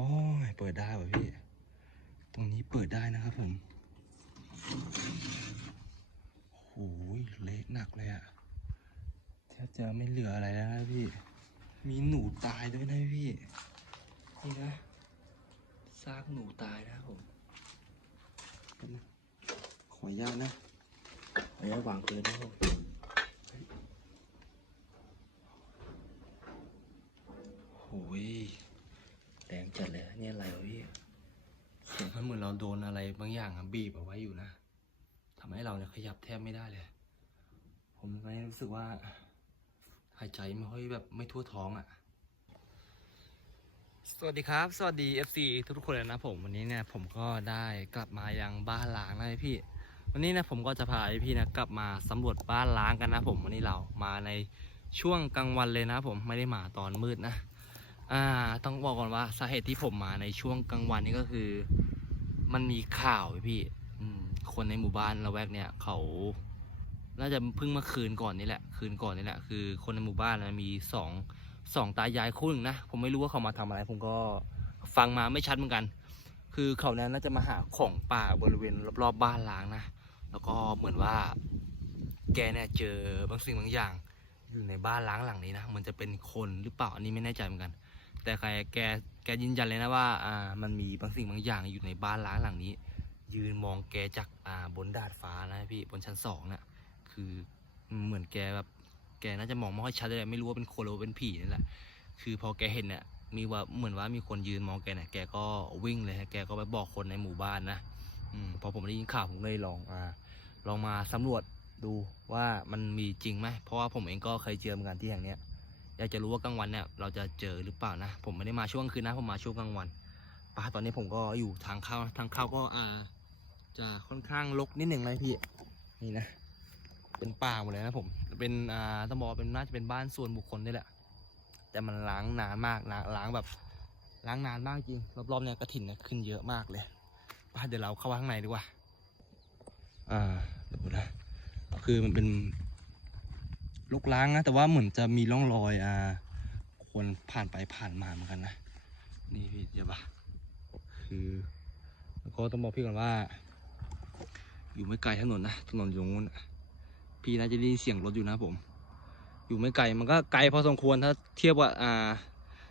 โอ้ยเปิดได้ป่ะพี่ ตรงนี้เปิดได้นะครับผมโอ้ยเละหนักเลยอะแทบจะไม่เหลืออะไรแล้วนะพี่ มีหนูตายด้วยนะพี่ นี่นะ ซากหนูตายนะครับผมแป๊บนึงขออนุญาตนะขออนุญาตวางปืนนะครับผมเฮ้ยโอ้ย แรงจัดเลยเนี่ยอะไรวะพี่เสียงมันเหมือนเราโดนอะไรบางอย่างอะบีบเอาไว้อยู่นะทำให้เราเนี่ยขยับแทบไม่ได้เลย ผมตอนนี้รู้สึกว่า หายใจไม่ค่อยแบบไม่ทั่วท้องอะ่ะ สวัสดีครับ สวัสดี FC ทุกๆคนเลยนะผมวันนี้เนี่ยผมก็ได้กลับมายังบ้านล้างนะพี่ วันนี้นะผมก็จะพาพี่นะกลับมาสำรวจบ้านล้างกันนะผมวันนี้เรามาในช่วงกลางวันเลยนะผมไม่ได้มาตอนมืดนะ อ่า ต้องบอกก่อนว่าสาเหตุที่ผมมาในช่วงกลางวันนี้ก็คือ มันมีข่าวพี่คนในหมู่บ้านละแวกเนี่ยเขา น่าจะเพิ่งมื่อคืนก่อนนี่แหละ คืนก่อนนี่แหละ คือ คนในหมู่บ้านนะมีสองสองตายายคู่หนึ่งนะ ผมไม่รู้ว่าเขามาทำอะไร ผมก็ฟังมาไม่ชัดเหมือนกัน คือเขานั้นน่าจะมาหาของป่าบริเวณรอบๆบ้านล้างนะ แล้วก็เหมือนว่า แกเนี่ยเจอบางสิ่งบางอย่าง อยู่ในบ้านล้างหลังนี้นะ มันจะเป็นคนหรือเปล่า อันนี้ไม่แน่ใจเหมือนกัน แต่ใครแกแกยืนยันเลยนะว่าอ่ามันมีบางสิ่งบางอย่างอยู่ในบ้านล้างหลังนี้ ยืนมองแกจากอ่าบนดาดฟ้านะพี่บนชั้นสองน่ะคือเหมือนแกแบบแกน่าจะมองไม่ค่อยชัดเลยไม่รู้ว่าเป็นคนหรือว่าเป็นผีนี่นแหละคือพอแกเห็นเนี่ยมีว่าเหมือนว่ามีคนยืนมองแกเนี่ยแกก็วิ่งเลยแกก็ไปบอกคนในหมู่บ้านนะอืมพอผมได้ยินข่าวผมเลยลองอ่าลองมาสำรวจดูว่ามันมีจริงไหมเพราะว่าผมเองก็เคยเจอเหมือนกันที่แห่งเนี้ย อยากจะรู้ว่ากลางวันเนี่ยเราจะเจอหรือเปล่านะ ผมไม่ได้มาช่วงคืนนะ ผมมาช่วงกลางวันป่ะตอนนี้ผมก็อยู่ทางเข้าทางเข้าก็อ่า จะค่อนข้างรกนิดหนึ่งเลยพี่นี่นะ เป็นป่าหมดเลยนะผม เป็นอ่าต้องบอกว่าเป็นน่าจะเป็นบ้านส่วนบุคคลนี่แหละ แต่มันล้างนานมากล้างแบบ ล้างนานมากจริงรอบๆเนี่ยกระถิ่นเนี่ยขึ้นเยอะมากเลยไปเดี๋ยวเราเข้าไปข้างในดีกว่า อ่าเดี๋ยวนะคือมันเป็น ลกล้างนะแต่ว่าเหมือนจะมีร่องรอยอ่าคนผ่านไปผ่านมาเหมือนกันนะ นี่พี่เดี๋ยวปะคือแล้วก็ต้องบอกพี่ก่อนว่า อยู่ไม่ไกลถนนนะถนนอยู่งนู้นะพี่น่าจะได้ยินเสียงรถอยู่นะผม อยู่ไม่ไกลมันก็ไกลพอสมควรถ้าเทียบว่าอ่า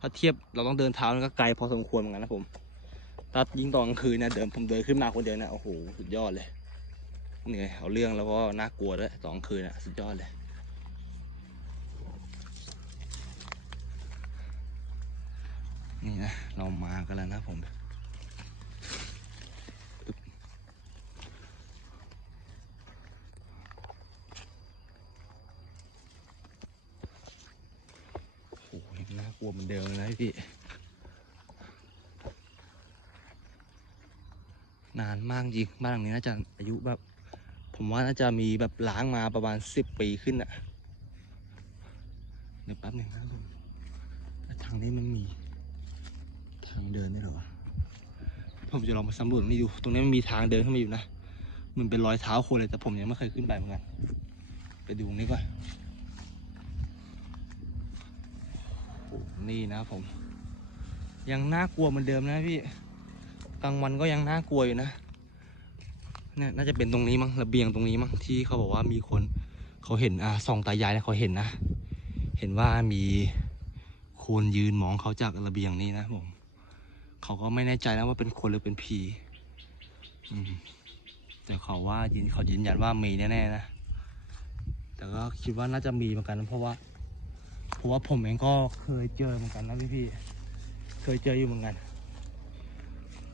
ถ้าเทียบเราต้องเดินเท้ามันก็ไกลพอสมควรเหมือนกันนะผมถ้ายิ่งตอนกลางคืนเนี่ยเดินผมเดินขึ้นมาคนเดียวเนี่ยโอ้โหสุดยอดเลยเหนื่อยเอาเรื่องแล้วก็น่ากลัวด้วยตอนกลางคืนอะสุดยอดเลย นี่นะเรามากันแล้วนะผมโอ้โหยังน่ากลัวเหมือนเดิมเลยนะพี่ นานมากจริงบ้านหลังนี้น่าจะอายุแบบ ผมว่าน่าจะมีแบบล้างมาประมาณสิบปีขึ้นอะเดี๋ยวแป๊บหนึ่งนะผมแล้วทางนี้มันมีางเดินได้หรอผมจะลองมาสำรวจตรงนี้ดู ตรงนี้มันมีทางเดินขึ้นมาอยู่นะ มันเป็นรอยเท้าคนเลยแต่ผมยังไม่เคยขึ้นไปเหมือนกัน ไปดูตรงนี้ก่อนนี่นะผม ยังน่ากลัวเหมือนเดิมนะพี่ กลางวันก็ยังน่ากลัวอยู่นะเนี่ยน่าจะเป็นตรงนี้มั้งระเบียงตรงนี้มั้งที่เขาบอกว่ามีคนเขาเห็นอ่าสองตายายเนี่ยเขาเห็นนะ เห็นว่ามีคนยืนมองเขาจากระเบียงนี้นะผม เขาก็ไม่แน่ใจนะว่าเป็นคนหรือเป็นผีแต่เขาว่ายืนเขายืนยันว่ามีแน่ๆนะ แต่ก็คิดว่าน่าจะมีเหมือนกันนะเพราะว่าเพราะว่าผมเองก็เคยเจอเหมือนกันนะพี่พี่ๆเคยเจออยู่เหมือนกัน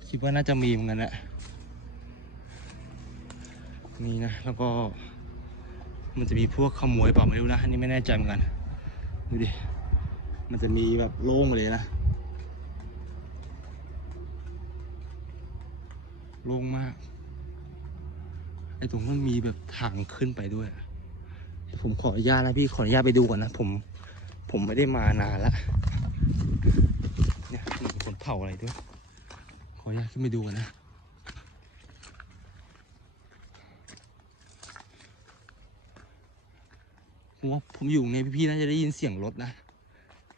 คิดว่าน่าจะมีเหมือนกันแหละมีนะแล้วก็มันจะมีพวกขโมยเปล่าไม่รู้นะอันนี้ไม่แน่ใจเหมือนกันดูดิมันจะมีแบบโล่งเลยนะ โล่งมาก ไอ้ตรงนั้นมีแบบทางขึ้นไปด้วย ผมขออนุญาตนะพี่ขออนุญาตไปดูก่อนนะผม ผมไม่ได้มานานละเนี่ยมีคนเผาอะไรด้วย ขออนุญาตขึ้นไปดูกันนะผมว่าผมอยู่ในพี่ๆน่าจะได้ยินเสียงรถนะ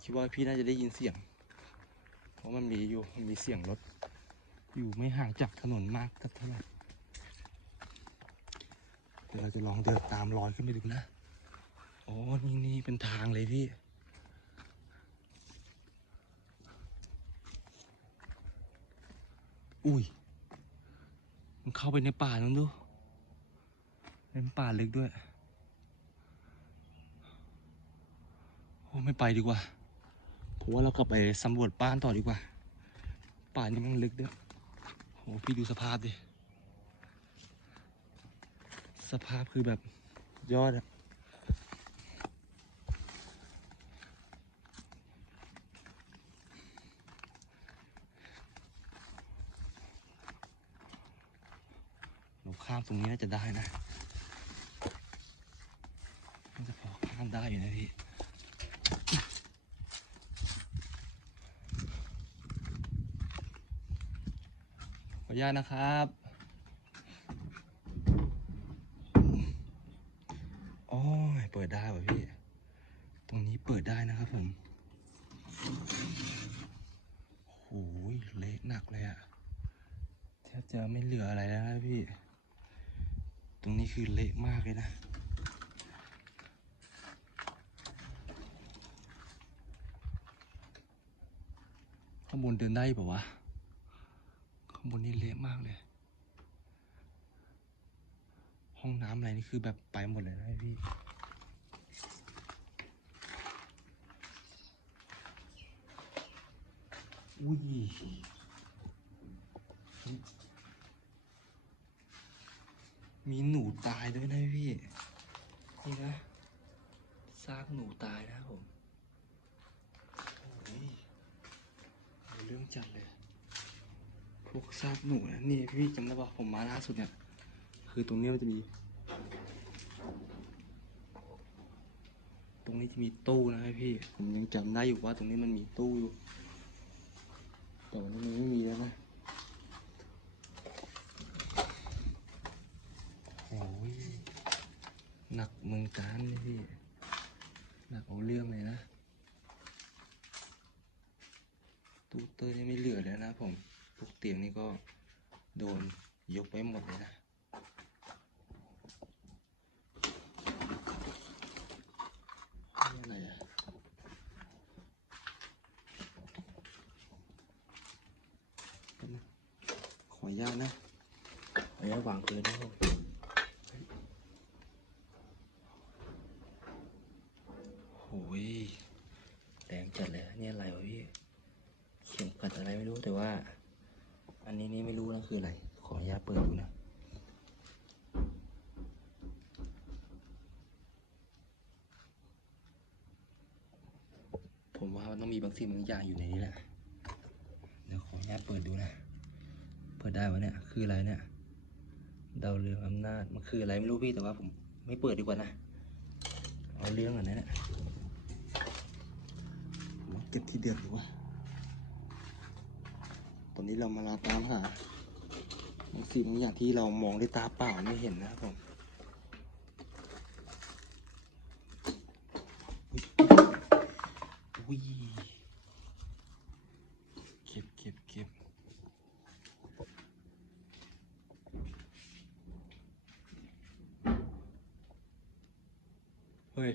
คิดว่าพี่น่าจะได้ยินเสียงผราะมันมีอยู่มันมีเสียงรถ อยู่ไม่ห่างจากถนนมากก็เท่าไหร่เดี๋ยวเราจะลองเดินตามรอยขึ้นไปดูนะอ๋อนี่นี่เป็นทางเลยพี่อุ้ย มันเข้าไปในป่าแล้วดู เป็นป่าลึกด้วย โอ้ไม่ไปดีกว่าผมว่าเรากลับไปสำรวจบ้านต่อดีกว่า ป่านี้มันลึกด้วย โอ้พี่ดูสภาพดิ สภาพคือแบบยอดอะเราข้ามตรงนี้น่าจะได้นะ น่าจะพอข้ามได้อยู่นะพี่ ขออนุญาตนะครับ โอ้ย เปิดได้ป่ะพี่ ตรงนี้เปิดได้นะครับผมโอ้ยเละหนักเลยอะแทบจะไม่เหลืออะไรแล้วนะพี่ ตรงนี้คือเละมากเลยนะข้างบนเดินได้ป่าวะางบนนี่เละมากเลย ห้องน้ำอะไรนี่คือแบบไปหมดเลยนะพี่อุ้ยมีหนูตายด้วยนะพี่ นี่นะซากหนูตายนะผม โอ้ยเรื่องจัดเลย วกซากหนูนะนี่พี่จำได้ป่ะผมมาล่าสุดเนี่ย คือตรงนี้มันจะมี ตรงนี้จะมีตู้นะพี่ ผมยังจำได้อยู่ว่าตรงนี้มันมีตู้อยู่ แต่วันนี้มันไม่มีแล้วนะโอ้ยหนักเมืองการเลยพี่หนักเอาเรื่องเลยนะ ตู้เตอร์นี่ไม่เหลือแล้วนะผม พวกเตียงนี่ก็โดนยกไปหมดเลยนะนี่อะไรอะขออนุญาตนะขออนุญาตวางเกินนะครับเฮ้ยโอ้ยแรงจัดเลยนี่อะไรวะพี่ เข็มขัดอะไรไม่รู้แต่ว่า อันนี้นี่ไม่รู้นะคืออะไร ขออนุญาตเปิดดูนะ ผมว่ามันต้องมีบางสิ่งบางอย่างอยู่ในนี้แหละเดี๋ยวขออนุญาตเปิดดูนะ เปิดได้วะเนี่ย คืออะไรเนี่ย เดาเรืองอำนาจ มันคืออะไรไม่รู้พี่แต่ว่าผมไม่เปิดดีกว่านะ เอาเรื่องก่อนนะเนี่ยผมาเก็บที่เดิมดีกว่า ตอนนี้เรามาลาตามหาบางสิ่งบางอย่างที่เรามองด้วยตาเปล่าไม่เห็นนะครับผมอุ้ยเก็บเก็บเก็บเฮ้ย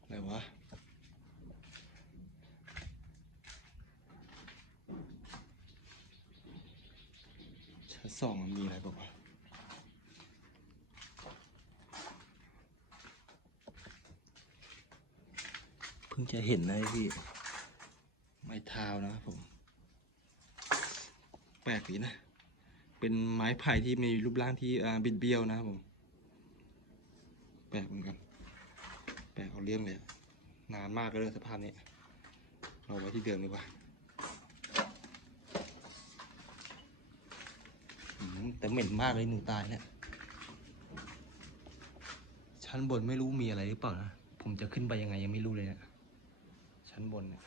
อะไรวะ ชั้น สองมันมีอะไรบ้างวะเพิ่งจะเห็นนะพี่ ไม้เท้านะครับผม แปลกดีนะ เป็นไม้ไผ่ที่มีรูปร่างที่อ่าบิดเบี้ยวนะครับผม แปลกเหมือนกัน แปลกเอาเรื่องเลยอะนานมากเลยสภาพนี้ เราไว้ที่เดิมดีกว่า แต่เหม็นมากเลยหนูตายเนี่ยชั้นบนไม่รู้มีอะไรหรือเปล่านะผมจะขึ้นไปยังไงยังไม่รู้เลยเนี่ยชั้นบนเนี่ย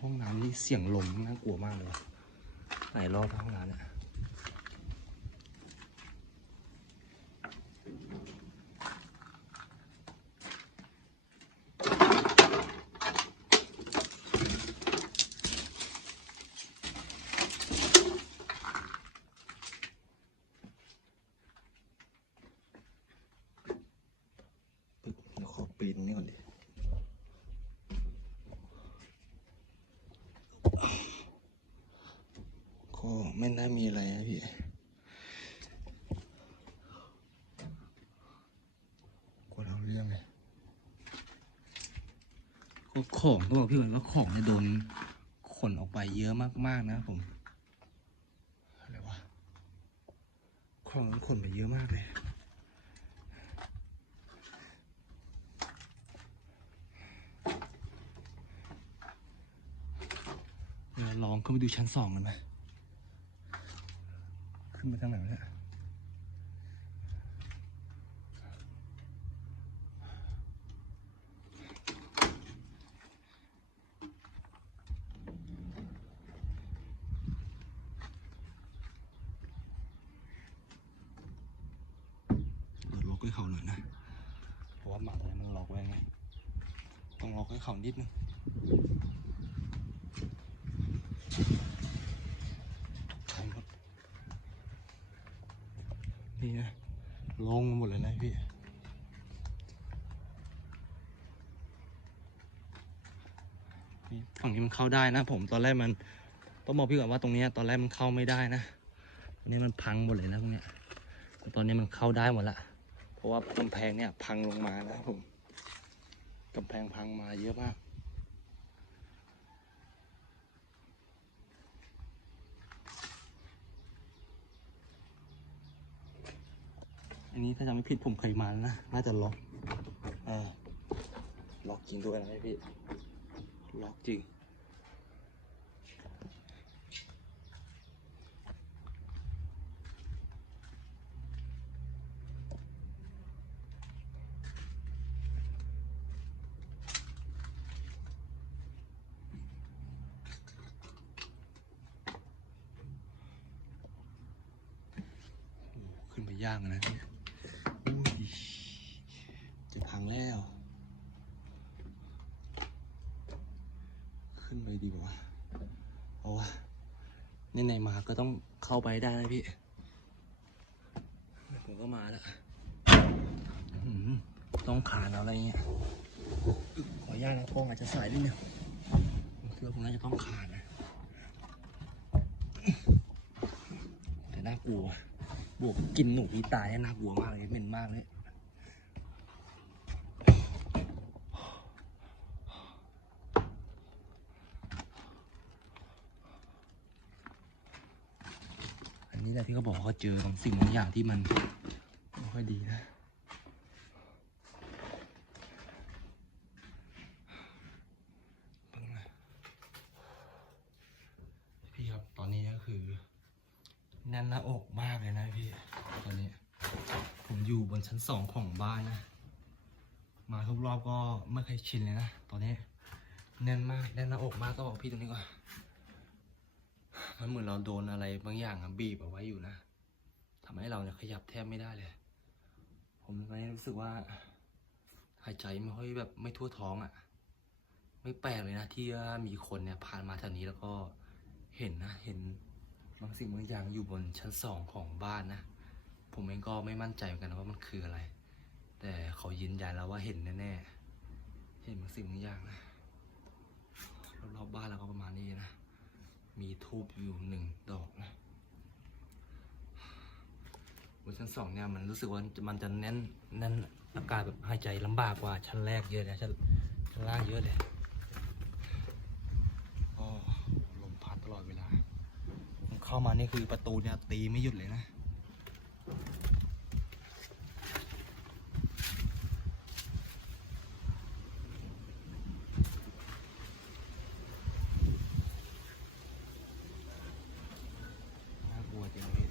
ห้องน้ำนี่เสียงลมน่ากลัวมากเลยหลายรอบแล้วห้องน้ำเนี่ย โปีนตรงนี้ก่อนดิ ก็ไม่น่ามีอะไรนะพี่กดเอาเรื่องเลยก็ของก็บอกพี่วันว่าของเนี่ยโดนขนออกไปเยอะมากๆนะผมอะไรวะของมันขนไปเยอะมากเลยเราลองขึ้นไปดูชั้นสองกันไหม ขึ้นไปทางไหนวะเนี่ยเปิดล็อกให้เขาหน่อยนะ เพราะว่าหมาตัวนี้มันล็อกไว้ไงต้องล็อกให้เขานิดนึง ใช่หมดนี่นะลงมาหมด เลยนะพี่ฝั่งนี้มันเข้าได้นะ ผมตอนแรกมันต้องบอกพี่ก่อนว่าตรงนี้ตอนแรกมันเข้าไม่ได้นะตรงนี้มันพังหมดเลยนะตรงนี้แต่ตอนนี้มันเข้าได้หมดละเพราะว่ากำแพงเนี่ยพังลงมานะผมกำแพงพังมาเยอะมาก อันนี้ถ้าจำไม่ผิดผมเคยมานะ น่าจะล็อกเออล็อกจริงด้วยนะพี่ ล็อกจริง โอ้โหขึ้นไปย่างนะเนี่ยอุ้ยจะพังแล้ว ขึ้นไปดีกว่าเอาวะไหนๆมาก็ต้องเข้าไปได้นะพี่ ผมก็มาแล้วต้องขานอะไรเงี้ย ขออนุญาตนะกล้องอาจจะสายนิดนึงผมคิดว่าผมน่าจะต้องขานนะ แต่น่ากลัว บวกกินหนูที่ตายน่ากลัวมากเลยเหม็นมากเลย นี้แหละที่เขาบอกเขาเจอบางสิ่งบางอย่างที่มันไม่ค่อยดีนะพี่ครับตอนนี้ก็คือแน่นหน้าอกมากเลยนะพี่ตอนนี้ ผมอยู่บนชั้นสองของบ้านนะมาทุกรอบก็ไม่เคยชินเลยนะ ตอนนี้ แน่นมากแน่นหน้าอกมากต้องบอกพี่ตรงนี้ก่อน มันเหมือนเราโดนอะไรบางอย่างบีบเอาไว้อยู่นะทำให้เราเนี่ยขยับแทบไม่ได้เลย ผมตอนนี้รู้สึกว่า หายใจไม่ค่อยแบบไม่ทั่วท้องอะ่ะ ไม่แปลกเลยนะที่มีคนเนี่ยผ่านมาแถวนี้แล้วก็เห็นนะ เห็นบางสิ่งบางอย่างอยู่บนชั้นสองของบ้านนะ ผมเองก็ไม่มั่นใจเหมือนกันนะว่ามันคืออะไร แต่เขายืนยันแล้วว่าเห็นแน่ๆ เห็นบางสิ่งบางอย่างนะรอบๆบ้านเราก็ประมาณนี้นะ มีทูบอยู่หนึ่งดอกนะบนชั้นสองเนี่ยมันรู้สึกว่ามันจะแน่นแน่นอากาศแบบหายใจลำบากกว่าชั้นแรกเยอะนะชั้นชั้นล่างเยอะเลยก็ลมพัดตลอดเวลา เข้ามานี่คือประตูเนี่ยตีไม่หยุดเลยนะ น่ากลัวจริงพี่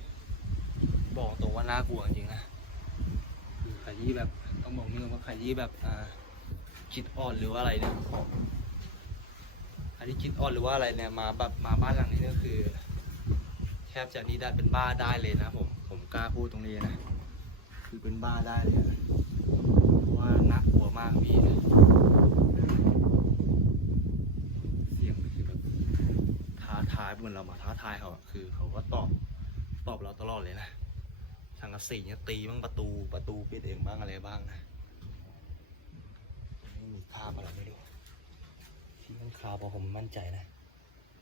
บอกตรงว่าน่ากลัวจริงนะคือใครที่แบบต้องบอกนี่ก่อนว่าใคร ที่แบบคิดอ่อนหรือว่าอะไรเนี่ยใครที่คิดอ่อนหรือว่าอะไรเนี่ยมาแบบมาบ้านหลังนี้ก็คือ แทบจะนี่ได้เป็นบ้าได้เลยนะผมผมกล้าพูดตรงนี้นะคือเป็นบ้าได้เลยนะเพราะว่าน่ากลัวมากพี่เสียงคือแบบท้าทายเหมือนเรามาท้าทายเขาอะคือเขาก็ตอบตอบเราตลอดเลยนะทางกระสีเนี่ยตีบ้างประตูประตูปิดเองบ้างอะไรบ้างนะ ไม่มีคราบอะไรไม่รู้ที่มันคาบเพราะผมมั่นใจนะ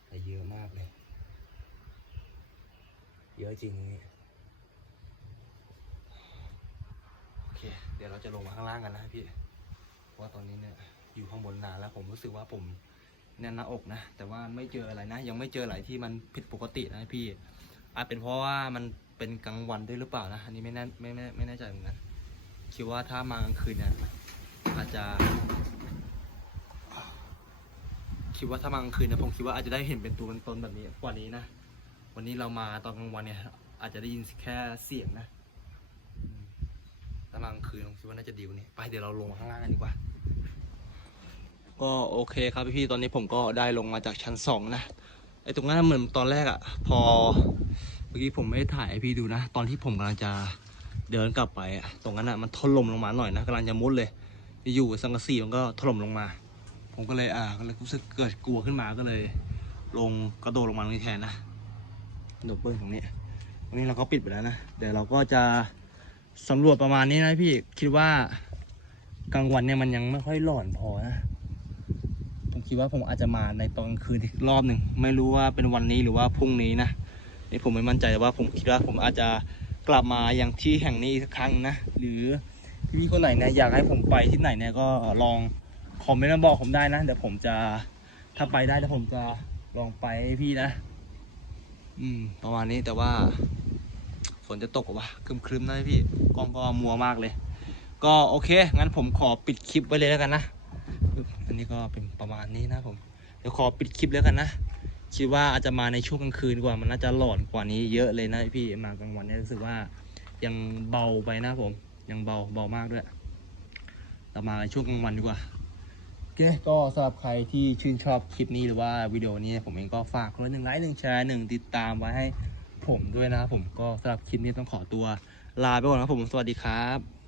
แต่เยอะมากเลย เยอะจริงนี่โอเค เดี๋ยวเราจะลงมาข้างล่างกันนะพี่เพราะว่าตอนนี้เนี่ยอยู่ข้างบนนานแล้วผมรู้สึกว่าผมแน่นหน้าอกนะ แต่ว่าไม่เจออะไรนะ ยังไม่เจออะไรที่มันผิดปกตินะพี่ อาจเป็นเพราะว่ามันเป็นกลางวันด้วยหรือเปล่านะ อันนี้ไม่แน่ไม่ไม่ไม่แน่ใจเหมือนกัน คิดว่าถ้ามากลางคืนเนี่ยอาจจะ คิดว่าถ้ามากลางคืนนะผมคิดว่าอาจจะได้เห็นเป็นตัวเป็นตนแบบนี้กว่านี้นะ วันนี้เรามาตอนกลางวันเนี่ย อาจจะได้ยินแค่เสียงนะถ้ามากลางคืนผมคิดว่าน่าจะดีกว่านี้ไปเดี๋ยวเราลงมาข้างล่างกันดีกว่า ก็โอเคครับพี่ๆตอนนี้ผมก็ได้ลงมาจากชั้นสองนะไอ้ตรงนั้นเหมือนตอนแรกอะพอเมื่อกี้ผมไม่ได้ถ่ายให้พี่ดูนะ ตอนที่ผมกำลังจะเดินกลับไปอะตรงนั้นอะมันถล่มลงมาหน่อยนะกำลังจะมุดเลย อยู่สังกะสีมันก็ถล่มลงมา ผมก็เลยอ่าก็เลยรู้สึกเกิดกลัวขึ้นมาก็เลย ลงกระโดดลงมาตรงนี้แทนนะโดดเบิ้ลตรงนี้ตรงนี้เราก็ปิดไปแล้วนะเดี๋ยวเราก็จะสำรวจประมาณนี้นะพี่คิดว่ากลางวันเนี่ยมันยังไม่ค่อยหลอนพอนะผมคิดว่าผมอาจจะมาในตอนกลางคืนอีกรอบหนึ่งไม่รู้ว่าเป็นวันนี้หรือว่าพรุ่งนี้นะนี่ผมไม่มั่นใจแต่ว่าผมคิดว่าผมอาจจะกลับมาอย่างที่แห่งนี้อีกครั้งนะ หรือพี่คนไหนเนี่ยอยากให้ผมไปที่ไหนเนี่ยก็ลอง คอมเมนต์มาบอกผมได้นะ เดี๋ยวผมจะถ้าไปได้เดี๋ยวผมจะลองไปให้พี่นะ อืม ประมาณนี้แต่ว่า ฝนจะตกวะครึมๆนะพี่กล้องก็มัวมากเลย ก็โอเค งั้นผมขอปิดคลิปไว้เลยแล้วกันนะ อันนี้ก็เป็นประมาณนี้นะผม เดี๋ยวขอปิดคลิปแล้วกันนะ คิดว่าอาจจะมาในช่วงกลางคืนกว่ามันน่าจะหลอนกว่านี้เยอะเลยนะพี่ มากลางวันเนี่ยรู้สึกว่า ยังเบาไปนะผม ยังเบาเบามากด้วยเรามาในช่วงกลางวันดีกว่า เคก็สำหรับใครที่ชื่นชอบคลิปนี้หรือว่าวิดีโอนี้ผมเองก็ฝากคนหนึ่งไลค์หนึ่งแชร์หนึ่งติดตามไว้ให้ผมด้วยนะครับผมก็สำหรับคลิปนี้ต้องขอตัวลาไปก่อนนะครับผมสวัสดีครับ